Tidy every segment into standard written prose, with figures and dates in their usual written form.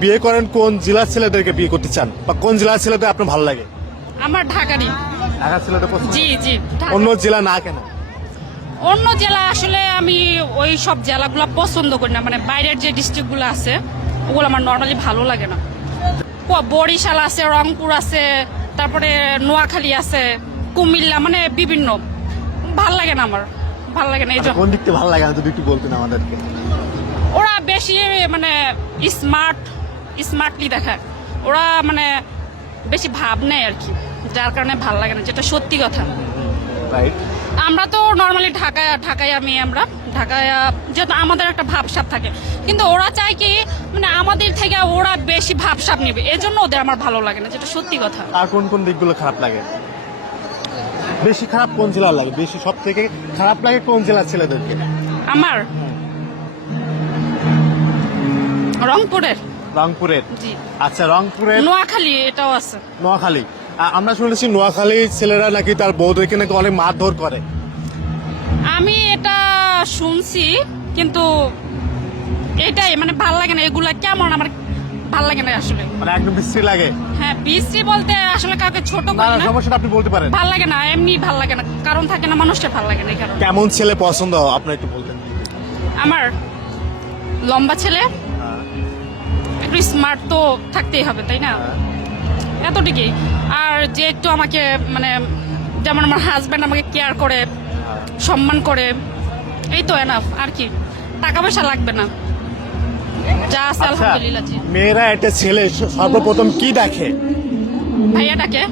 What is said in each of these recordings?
বিয়ে করেন কোন জেলার ছেলেদেরকে বিয়ে করতে চান বা কোন জেলার ছেলেদের আপনার ভালো লাগে? আমার ঢাকারই। ঢাকার ছেলেদের পছন্দ? জি জি ঢাকা। অন্য জেলা না কেন? অন্য জেলা আসলে আমি ওই সব জেলাগুলো পছন্দ করি না, মানে বাইরের যে ডিস্ট্রিক্টগুলো আছে ওগুলো আমার নর্মালি ভালো লাগে না। বরিশাল আছে, রংপুর আছে, তারপরে নোয়াখালী আছে, কুমিল্লা, মানে বিভিন্ন ভাল লাগে না আমার, ভাল লাগে না এই জন্য। কোন দিকটা ভালো লাগে যদি একটু বলতেন আমাদেরকে। ওরা বেশি মানে স্মার্টলি দেখায়, ওরা মানে বেশি ভাব নেয় আর কি, যার কারণে ভাল লাগে না, যেটা সত্যি কথা। রাইট। আমরা তো নর্মালি ঢাকায় আমরা ঢাকায় যেহেতু আমাদের একটা ভাবসাব থাকে, কিন্তু ওরা চায় কি মানে আমাদের থেকে ওরা বেশি ভাবসাব নেবে, এজন্য ওদের আমার ভালো লাগে না, যেটা সত্যি কথা। আর কোন কোন দিকগুলো খারাপ লাগে? বেশি খারাপ কোন জেলার লাগে? বেশি সব থেকে খারাপ লাগে কোন জেলার ছেলেদেরকে? আমার রংপুরের। রংপুরের? জি। আচ্ছা, রংপুরের। নোয়াখালী এটাও আছে। নোয়াখালী? আমরা শুনেছি নোয়াখালীর ছেলেরা নাকি তার বউদেরকে নাকি অনেক মারধর করে। আমি এটা শুনছি, কিন্তু এটাই মানে ভাল লাগে না, এগুলা কেমন আমার ভাল লাগে না আসলে, মানে একদম বিশ্রী লাগে। হ্যাঁ বিশ্রী বলতে আসলে কাউকে ছোট না করে না, না, সমস্যাটা আপনি বলতে পারেন। ভাল লাগে না, এমনি ভাল লাগে না, কারণ থাকে না, মানুষটা ভাল লাগে না এই কারণে। কেমন ছেলে পছন্দ আপনি একটু বলতেন? আমার লম্বা ছেলে, একটু স্মার্ট তো থাকতেই হবে, তাই না? এতটুকুই। আর যে একটু আমাকে মানে যেমন আমার হাজব্যান্ড আমাকে কেয়ার করে, সম্মান করে, এই তো এনাফ, আর কি টাকা পয়সা লাগবে না, যা আছে আচ্ছা, আলহামদুলিল্লাহ। জি। মেয়েরা একটা ছেলে সর্বপ্রথম কি দেখে? ভাইয়াটাকে?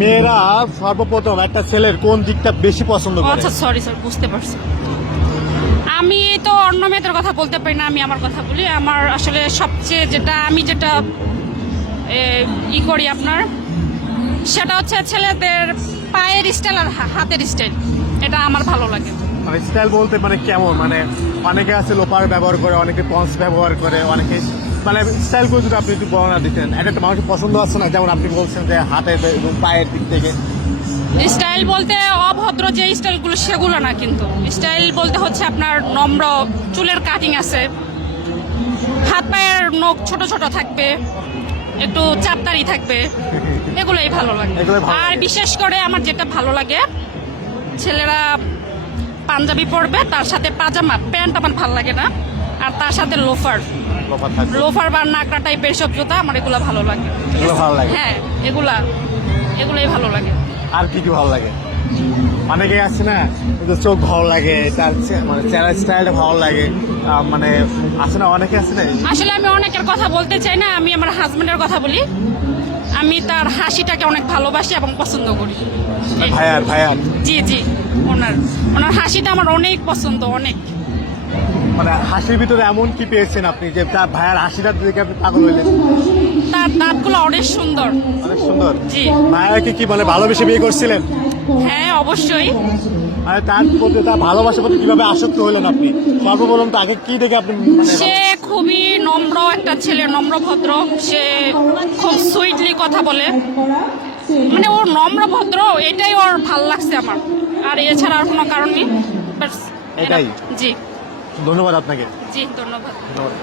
মেয়েরা সর্বপ্রথম একটা ছেলের কোন দিকটা বেশি পছন্দ করে? আচ্ছা সরি স্যার, বুঝতে পারছি। আমি তো অন্য মেয়েদের কথা বলতে পারি না, আমি আমার কথা বলি। আমার আসলে সবচেয়ে আমি যেটা করি আপনার, সেটা হচ্ছে ছেলেদের পায়ের স্টাইল আর হাতের স্টাইল, এটা আমার ভালো লাগে। মানে স্টাইল বলতে মানে কেমন? মানে অনেকে আছে লোপার ব্যবহার করে, অনেকে পন্স ব্যবহার করে, অনেকে মানে স্টাইল করে যদি আপনি একটু বর্ণনা দিতেন। এটা তো মানুষের পছন্দ আছে না, যেমন আপনি বলছেন যে হাতের এবং পায়ের দিক থেকে। স্টাইল বলতে অভদ্র যে স্টাইলগুলো সেগুলো না, কিন্তু স্টাইল বলতে হচ্ছে আপনার নম্র, চুলের কাটিং আছে, হাত পায়ের নখ ছোট ছোট থাকবে, একটু চাপতারি থাকবে, এগুলোই ভালো লাগে। আর বিশেষ করে আমার যেটা ভালো লাগে, ছেলেরা পাঞ্জাবি পরবে, তার সাথে পাজামা প্যান্ট আমার ভালো লাগে না, আর তার সাথে লোফার বা নাকড়া টাইপের সব জুতা, আমার এগুলো ভালো লাগে। এগুলো ভালো লাগে? হ্যাঁ, এগুলাই ভালো লাগে। আর কি কি ভালো লাগে? অনেকে আছে না, চোখ ভালো লাগে, তার মানে চেহারা স্টাইলটা ভালো লাগে, মানে আছে না, অনেকে আছে না। আসলে আমি অনেকের কথা বলতে চাই না, আমি আমার হাজবেন্ডের কথা বলি। আমি তার হাসিটাকে অনেক ভালোবাসি এবং পছন্দ করি। ভাইয়ার? জি জি, ওনার হাসিটা আমার অনেক পছন্দ, অনেক। মানে হাসির ভিতরে এমন কি পেয়েছেন আপনি যে তার ভাইয়ার হাসিটা দেখে আপনি পাগল হইলেন? তার দাঁতগুলো অনেক সুন্দর। অনেক সুন্দর? জি। ভাইয়াকে কি মানে ভালোবেসে বিয়ে করছিলেন? হ্যাঁ অবশ্যই। মানে তার প্রতি, তার ভালোবাসার প্রতি কিভাবে আসক্ত হলেন আপনি? সর্বপ্রথম তাকে কি দেখে আপনি সে খুবই নম্র একটা ছেলে, নম্র ভদ্র, সে খুব সুইটলি কথা বলে, মানে ওর নম্র ভদ্র, এটাই ওর ভাল লাগছে আমার, আর এছাড়া আর কোনো কারণ নেই। এটাই? জি ধন্যবাদ আপনাকে। জি, ধন্যবাদ। ধন্যবাদ।